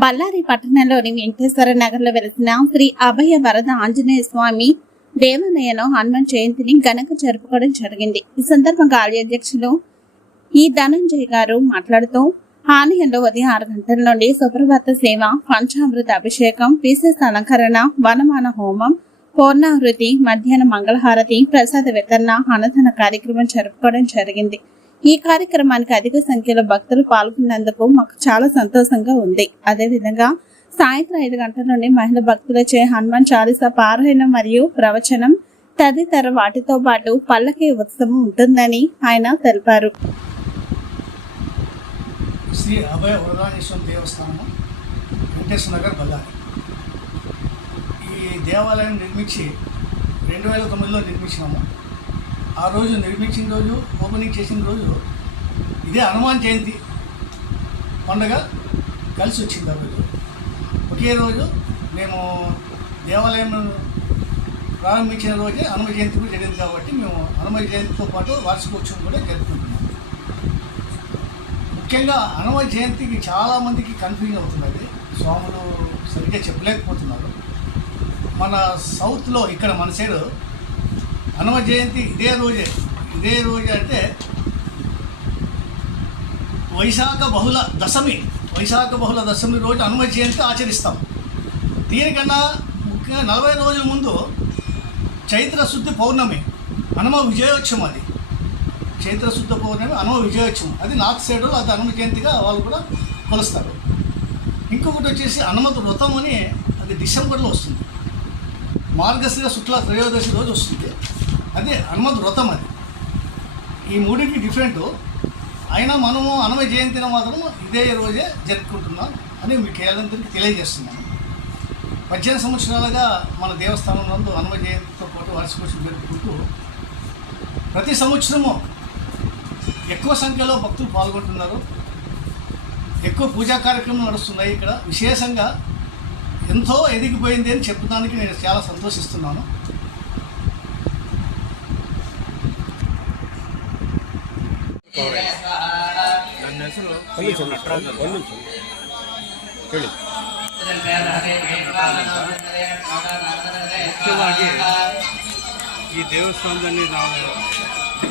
బళ్ళారి పట్టణంలోని వెంకటేశ్వర నగర్లో వెలిసిన శ్రీ అభయ వరద ఆంజనేయ స్వామి దేవాలయంలో హనుమాన్ జయంతిని ఘనంగా జరుపుకోవడం జరిగింది. ఈ సందర్భంగా ఆలయ అధ్యక్షులు ఈ ధనంజయ్ గారు మాట్లాడుతూ ఆలయంలో ఉదయం 6 గంటల నుండి సుప్రభాత సేవ, పంచామృత అభిషేకం, విశేష అలంకరణ, వనమాన హోమం, పూర్ణాహృతి, మధ్యాహ్న మంగళహారతి, ప్రసాద వితరణ, అన్నదాన కార్యక్రమం జరుపుకోవడం జరిగింది. ఈ కార్యక్రమానికి అధిక సంఖ్యలో భక్తులు పాల్గొన్నందుకు మాకు చాలా సంతోషంగా ఉంది. అదేవిధంగా సాయంత్రం 5 గంటల నుండి మహిళా భక్తులచే హనుమాన్ చాలీసా పారాయణం మరియు ప్రవచనం తదితర వాటితో పాటు పల్లకి ఉత్సవం ఉంటుందని ఆయన తెలిపారు. శ్రీ అభయ వరదానేశ్వర దేవస్థానం, వెంకటేశ్వర నగర్, బళ్ళారి. ఈ దేవాలయం నిర్మించి 2009లో నిర్మించినాము. ఆ రోజు నిర్మించిన రోజు, ఓపెనింగ్ చేసిన రోజు ఇదే హనుమాన్ జయంతి పండుగ కలిసి వచ్చింది. ఆ రోజు ఒకే రోజు మేము దేవాలయం ప్రారంభించిన రోజే హనుమ జయంతి కూడా జరిగింది. కాబట్టి మేము హనుమ జయంతితో పాటు వార్షికోత్సవం కూడా జరుపుకుంటున్నాం. ముఖ్యంగా హనుమ జయంతికి చాలామందికి కన్ఫ్యూజన్ అవుతున్నది. స్వాములు సరిగ్గా చెప్పలేకపోతున్నారు. మన సౌత్లో ఇక్కడ మన సైడు హనుమ జయంతి ఇదే రోజే అంటే వైశాఖ బహుళ దశమి రోజు హనుమ జయంతి ఆచరిస్తాం. దీనికన్నా ముఖ్యంగా 40 రోజుల ముందు చైత్ర శుద్ధ పౌర్ణమి హనుమ విజయోత్సవం. అది చైత్ర శుద్ధ పౌర్ణమి హనుమ విజయోత్సవం. అది నార్త్ సైడ్ అది హనుమ జయంతిగా వాళ్ళు కూడా కొలుస్తారు. ఇంకొకటి వచ్చేసి హనుమత వ్రతం అని, అది డిసెంబర్లో వస్తుంది. మార్గశిర శుక్ల త్రయోదశి రోజు వస్తుంది. అదే హనుమత వ్రతం. అది ఈ మూడింటికి డిఫరెంట్. అయినా మనము హనుమ జయంతిని మాత్రం ఇదే రోజే జరుపుకుంటున్నాం అని మీకు అందరికీ తెలియజేస్తున్నాను. 18 సంవత్సరాలుగా మన దేవస్థానం నందు హనుమ జయంతితో పాటు వార్షికోత్సవం జరుపుకుంటూ ప్రతి సంవత్సరము ఎక్కువ సంఖ్యలో భక్తులు పాల్గొంటున్నారు. ఎక్కువ పూజా కార్యక్రమాలు నడుస్తున్నాయి. ఇక్కడ విశేషంగా ఎంతో ఎదిగిపోయింది అని చెప్పడానికి నేను చాలా సంతోషిస్తున్నాను. ನನ್ನ ಹೆಸರು ಮುಖ್ಯವಾಗಿ ಈ ದೇವಸ್ಥಾನದಲ್ಲಿ ನಾವು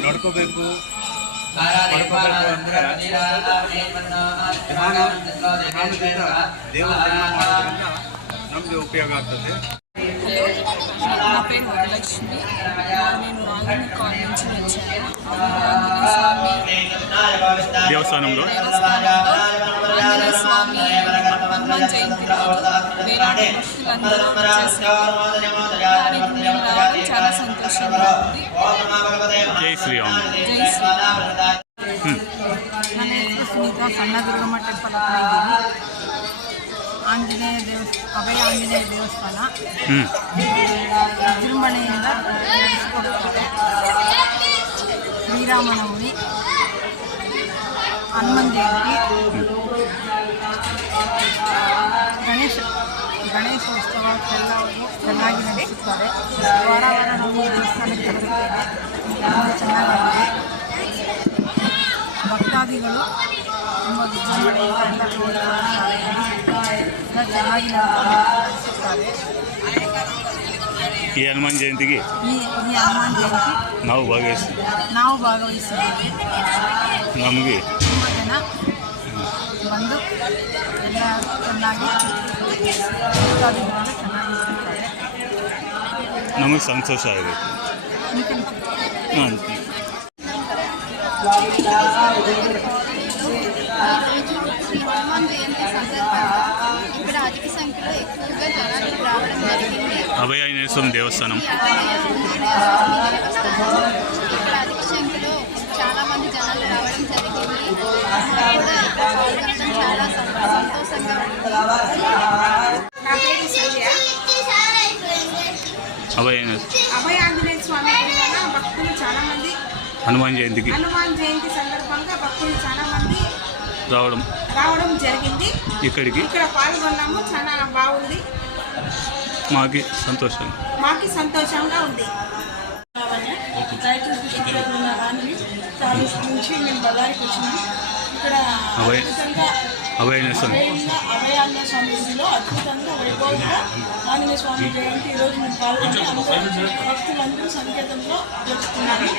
ನಡ್ಕೋಬೇಕು ಅಂದರೆ ಧ್ಯಾನದಿಂದ ದೇವಸ್ಥಾನ ಮಾಡೋದ್ರಿಂದ ನಮಗೆ ಉಪಯೋಗ ಆಗ್ತದೆ. నా పేరు వరలక్ష్మి. నేను రాజధాని కాలేజ్ నుంచి వచ్చాను. దేవస్థానంలో ఆంజనేయ స్వామి హనుమాన్ జయంతి రోజు వేలాది భక్తులందరూ రావడం చాలా సంతోషంగా ఉంది. జై శ్రీరామ్. జై శ్రీరామ్. ನನ್ನ ಹೆಸರು ಸುನೀತಾ. ಸಣ್ಣದುರ್ಗಮ್ಮ ಟೆಂಪಲ್ ಅಭಯ ಆಂಜನೇಯ ದೇವಸ್ಥಾನ ವಿಜೃಂಭಣೆಯಿಂದ ನಡೆಸಿಕೊಡುತ್ತಾರೆ. ಶ್ರೀರಾಮನವಮಿ, ಹನುಮನ್ ಜಯಂತಿ, ಗಣೇಶೋತ್ಸವಕ್ಕೆಲ್ಲವನ್ನು ಚೆನ್ನಾಗಿ ನಡೆಸುತ್ತಾರೆ. ವಾರ ನಾವು ದೇವಸ್ಥಾನಕ್ಕೆ ಬರುತ್ತೇವೆ. ತುಂಬ ಚೆನ್ನಾಗಿದೆ. ಭಕ್ತಾದಿಗಳು ತುಂಬ ವಿಜೃಂಭಣೆಯಿಂದ ಚೆನ್ನಾಗಿ ನಡೆಸುತ್ತಾರೆ. ಈ ಹನುಮಾನ್ ಜಯಂತಿಗೆ ಈ ಹನುಮಾನ್ ಜಯಂತಿ ನಾವು ಭಾಗವಹಿಸಿದ್ದೇವೆ. ನಮಗೆ ತುಂಬ ಜನ ಬಂದು ಎಲ್ಲ ಚೆನ್ನಾಗಿ ಭಕ್ತಾದಿಗಳು ಚೆನ್ನಾಗಿ ಇರುತ್ತಾರೆ. ನಮಗೆ ಸಂತೋಷ ಆಗುತ್ತೆ. ಹಾಂ. శ్రీ హనుమాన్ జయంతి సందర్భంగా ఇక్కడ అధిక సంఖ్యలో ఎక్కువగా జనాలు రావడం జరిగింది. అభయ ఆంజనేయ స్వామి దేవస్థానం ఇక్కడ అధిక సంఖ్యలో చాలా మంది జనాలు రావడం జరిగింది. పాల్గొనడం చాలా సంతోషంగా ఉంది. నా పేరు సంధ్య. అభయ ఆంజనేయ స్వామి భక్తులు చాలా మంది హనుమాన్ జయంతికి హనుమాన్ జయంతి సందర్భంగా భక్తులు చాలా మంది రావడం జరిగింది. ఇక్కడ పాల్గొన్నాము. చాలా బాగుంది. మాకి సంతోషంగా ఉంది. నుంచి మేము బళ్ళారికి వచ్చినాం. ఇక్కడ అభయాంజనేయ స్వామి అభయాంజనేయ స్వామి గుడిలో అద్భుతంగా వైభవంగా ఆంజనేయ స్వామి జయంతి ఈరోజు మేము పాల్గొని అందరూ భక్తులందరూ సంకేతంలో జరుపుకున్నాము.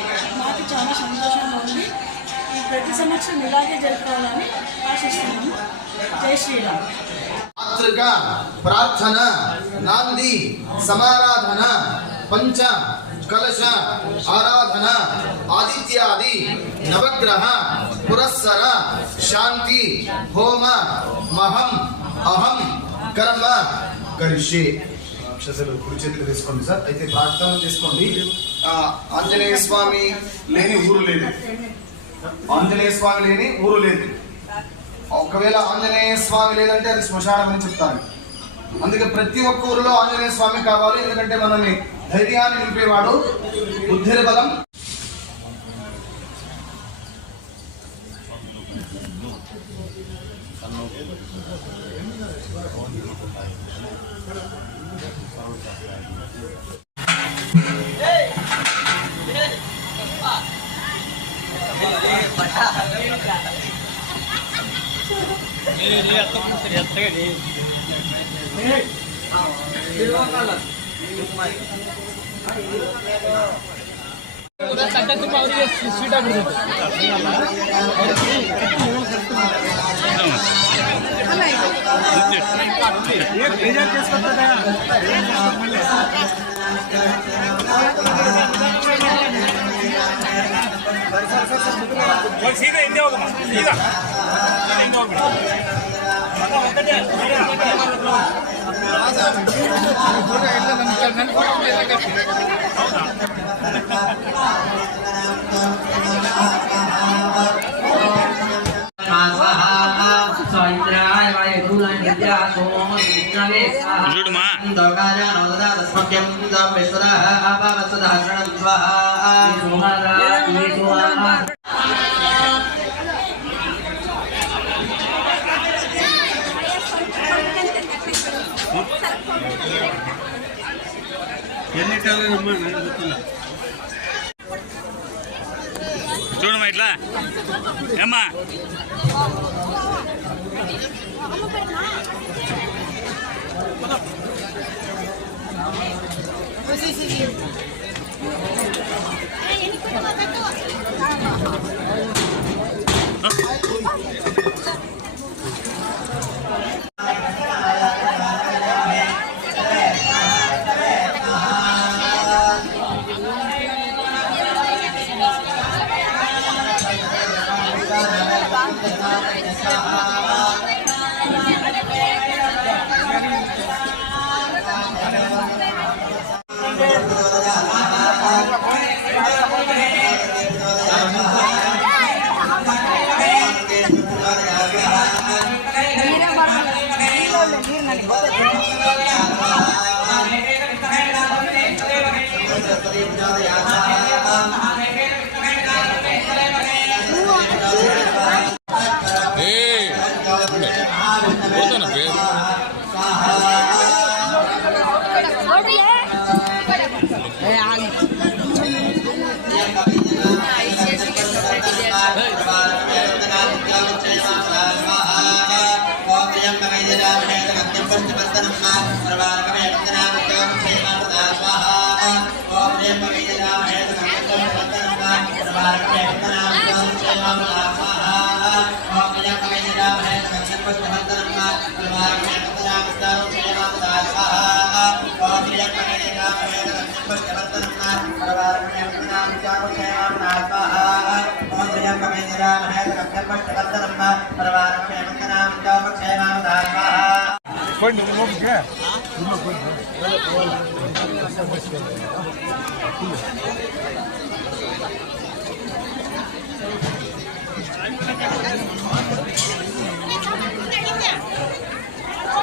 మాకు చాలా సంతోషంగా ఉంది. ఈ ప్రతి సంవత్సరం ఇలాగే జరుపుకోవాలని ఆశిస్తున్నాము. జై శ్రీరామ్. మాతృక ప్రార్థన నాంది సమారాధన పంచ కలశ ఆరాధన ఆదిత్యాది నవగ్రహ పురస్సర శాంతి హోమ మహం అహం కర్మ కరిష్యే. అక్షసలు కుడి చేతులు తీసుకోండి సార్. అయితే ప్రార్థన చేసుకోండి. ఆంజనేయ స్వామి లేని ఊరు లేదు. ఆంజనేయ స్వామి లేని ఊరు లేదు. ఒకవేళ ఆంజనేయ స్వామి లేదంటే అది శ్మశానం అని చెప్తాను. అందుకే ప్రతి ఒక్క ఊరిలో ఆంజనేయ స్వామి కావాలి. ఎందుకంటే మనల్ని ధైర్యాన్ని నింపేవాడు, బుద్ధిర బలం. చూడుమా చూడమ్మా ఇట్లా ఏమ్మా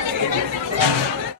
Thank you.